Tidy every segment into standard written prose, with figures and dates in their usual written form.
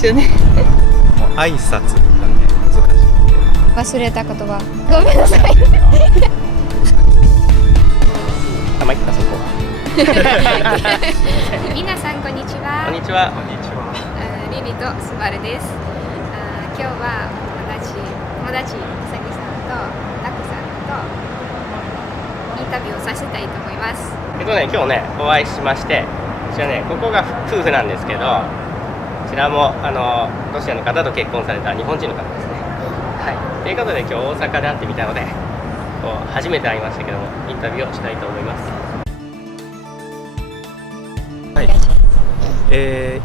緒ね。もう挨拶がね難しくて忘れた言葉。ごめんなさい。あ、まあ、いっかそこは。皆さんこんにちは。こんにちは。こんにちは。リリとスバルです。今日は友達うさぎさんとタコさんとインタビューをさせたいと思います。今日ねお会いしまして、一応ねここが夫婦なんですけど、こちらもロシアの方と結婚された日本人の方ですね。はい。ということで今日大阪で会ってみたので、初めて会いましたけどもインタビューをしたいと思います。はい。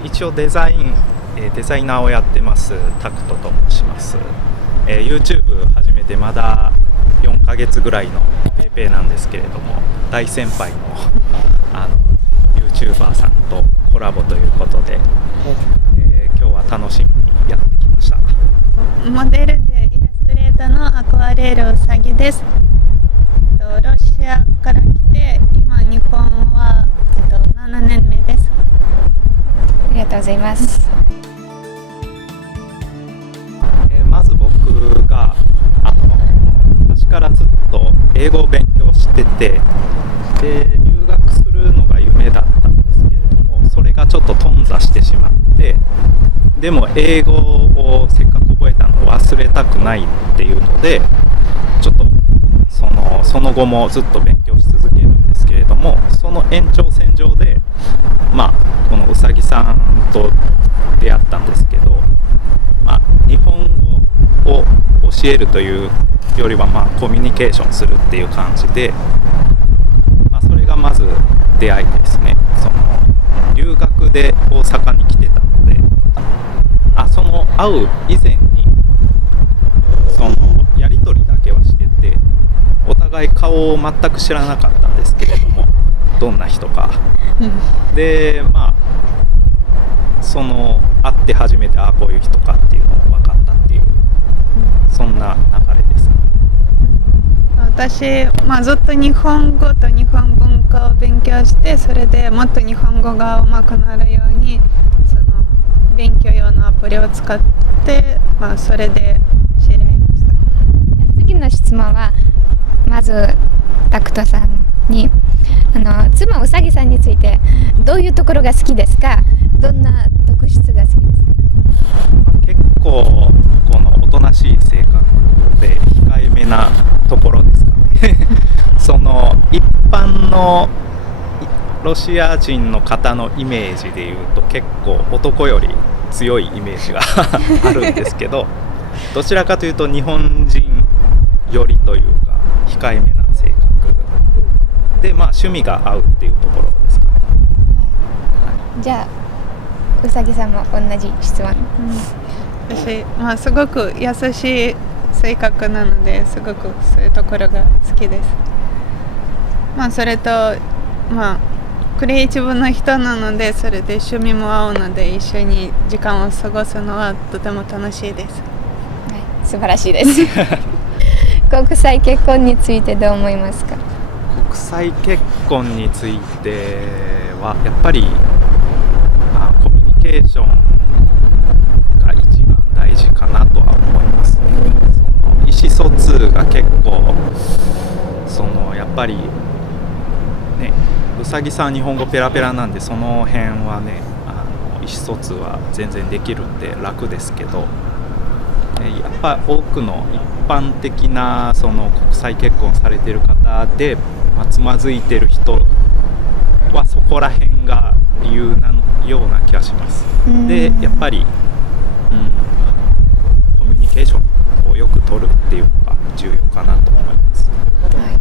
一応デザイナーをやってますタクトと申します。YouTube 始めてまだ4ヶ月ぐらいのペイペイなんですけれども、大先輩のYouTuber さんとコラボということで、今日は楽しみにやってきました。モデルでイラストレーターのアクアレールうさぎです。ロシアから来て今日本は、7年目です。ありがとうございます。まず僕が昔からずっと英語を勉強してて、で留学するのが夢だったんですけれども、それがちょっと頓挫してしまって、でも英語をせっかく覚えたのを忘れたくないっていうので、ちょっとその後もずっと勉強し続けるんですけれども、その延長線上でこのうさぎさんと出会ったんですけど、日本語を教えるというよりはコミュニケーションするっていう感じで、それがまず出会いですね。留学で大阪に来てたので、会う以前にやり取りだけはしてて、お互い顔を全く知らなかったんですけれども、どんな人かで会って初めてこういう人かっていうのが分かったっていう、そんな流れです。私、ずっと日本語と日本文化を勉強して、それでもっと日本語が上手くなるように勉強用のアプリを使って、それで知り合いました。次の質問はまずタクトさんに、妻うさぎさんについてどういうところが好きですか？どんな特質が好きですか？結構このおとなしい性格で控えめなところですかね。一般のロシア人の方のイメージでいうと結構男より強いイメージがあるんですけど、どちらかというと日本人よりというか控えめな性格で、趣味が合うっていうところですかね。はい、じゃあうさぎさんも同じ質問。私、すごく優しい性格なので、すごくそういうところが好きです。それとクリエイティブな人なので、それで趣味も合うので、一緒に時間を過ごすのはとても楽しいです。はい、素晴らしいです。国際結婚についてどう思いますか？国際結婚についてはやっぱりコミュニケーションが一番大事かなとは思いますね。意思疎通が結構やっぱりね、うさぎさん日本語ペラペラなんで、その辺はね意思疎通は全然できるんで楽ですけど、やっぱ多くの一般的な国際結婚されてる方で、つまずいてる人はそこら辺が理由なような気がします。でやっぱり、コミュニケーションをよく取るっていうのが重要かなと思います。はい、あ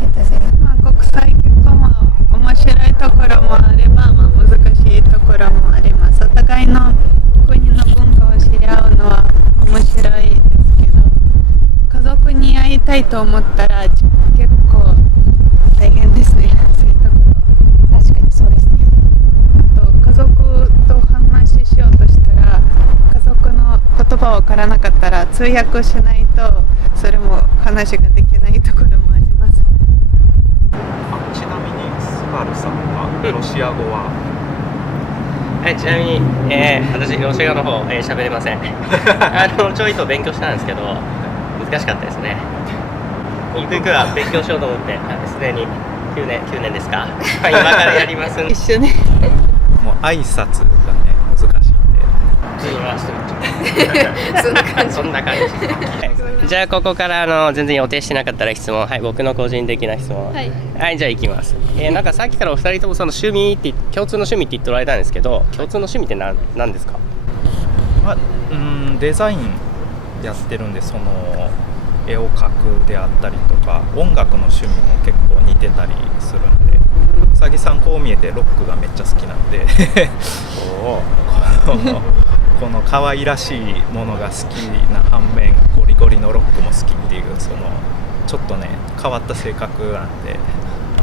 りがとうございます。国際結婚は面白いところもあれば、難しいところもあります。お互いの国の文化を知り合うのは面白いですけど、家族に会いたいと思ったら結構大変ですね。そういうところ。確かにそうですね。あと家族と話しようとしたら、家族の言葉を分からなかったら通訳しないと、それも話ができないところもあります。ちなみにスバルさんはロシア語ははい、ちなみに、私ロシア語の方喋れませんちょいと勉強したんですけど難しかったですね。ゆくゆくは勉強しようと思ってすでに9年ですか今からやりますんで一緒ね。もう挨拶がね難しいんで。そんな感じ。そんな感じ。じゃあここから全然予定してなかったら質問、はい、僕の個人的な質問、はい、はい、じゃあ行きます。なんかさっきからお二人ともその趣味って共通の趣味って言っておられたんですけど、共通の趣味って何ですか？まあ、デザインやってるんで、その絵を描くであったりとか音楽の趣味も結構似てたりするので、うさぎさんこう見えてロックがめっちゃ好きなのでこの可愛らしいものが好きな反面ゴリゴリのロックも好きっていう、そのちょっとね変わった性格なんで、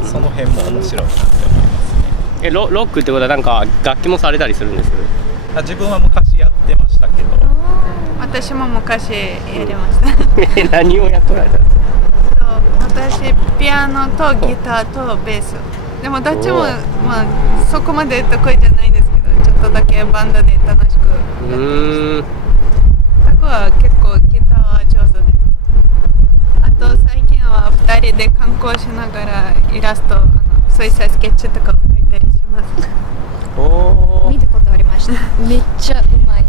その辺も面白いなって思いますね。ロックってことはなんか楽器もされたりするんです？自分は昔やってましたけど。私も昔やりました何をやっておられたんですか？私ピアノとギターとベースでもどっちも、まあ、そこまで得意じゃないですけど、ちょっとだけバンドで楽しくやってました。タクは結構ギターは上手です。あと最近は2人で観光しながらイラストそういうスケッチとかを描いたりします。見たことありました。めっちゃうまい。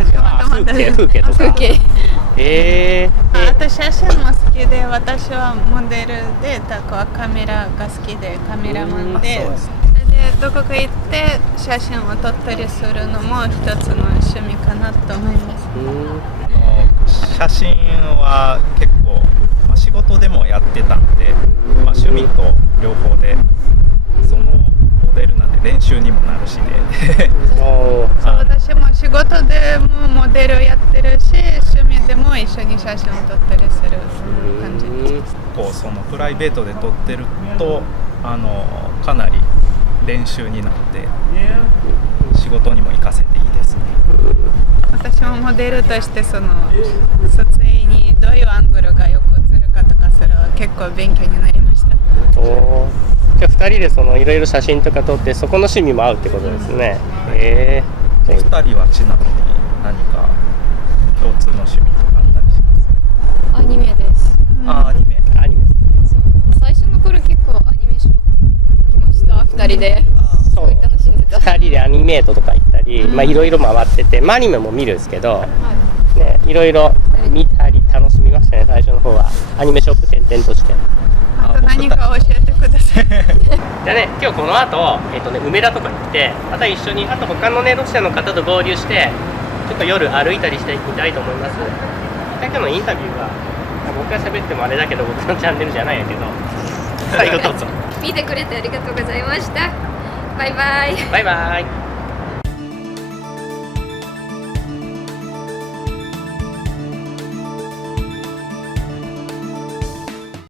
風景とか。風景。あと写真も好きで、私はモデルで、タクはカメラが好きでカメラマンで、それでどこか行って写真を撮ったりするのも一つの趣味かなと思います。写真は結構、仕事でもやってたんで、趣味と両方でそのモデルなんで練習にもなるしでそう私も仕事でもモデルやってるし、趣味でも一緒に写真を撮ったりする感じです。こうそのプライベートで撮ってるとかなり練習になって仕事にも活かせていいですね。私もモデルとしてその撮影にどういうアングルがよく映るかとか、それは結構勉強になりました。じゃあ2人でいろいろ写真とか撮って、そこの趣味も合うってことですね。お二人はちなみに何か共通の趣味とかあったりします？アニメです。アニメ最初の頃結構アニメショップ行きました。2人で。すごい楽しんでた。2人でアニメートとか行ったり、いろいろ回ってて、アニメも見るんですけど、いろいろ見たり楽しみましたね。最初の方はアニメショップ転々として。あと何か教えてください。じゃあね、今日この後、梅田とかに来て、また一緒にあと他のねロシアの方と合流して、ちょっと夜歩いたりしてみたいと思います。今日のインタビューは僕が喋ってもあれだけど、僕のチャンネルじゃないんやけど、最後どうぞ。見てくれてありがとうございました。バイバイ。バイバイ。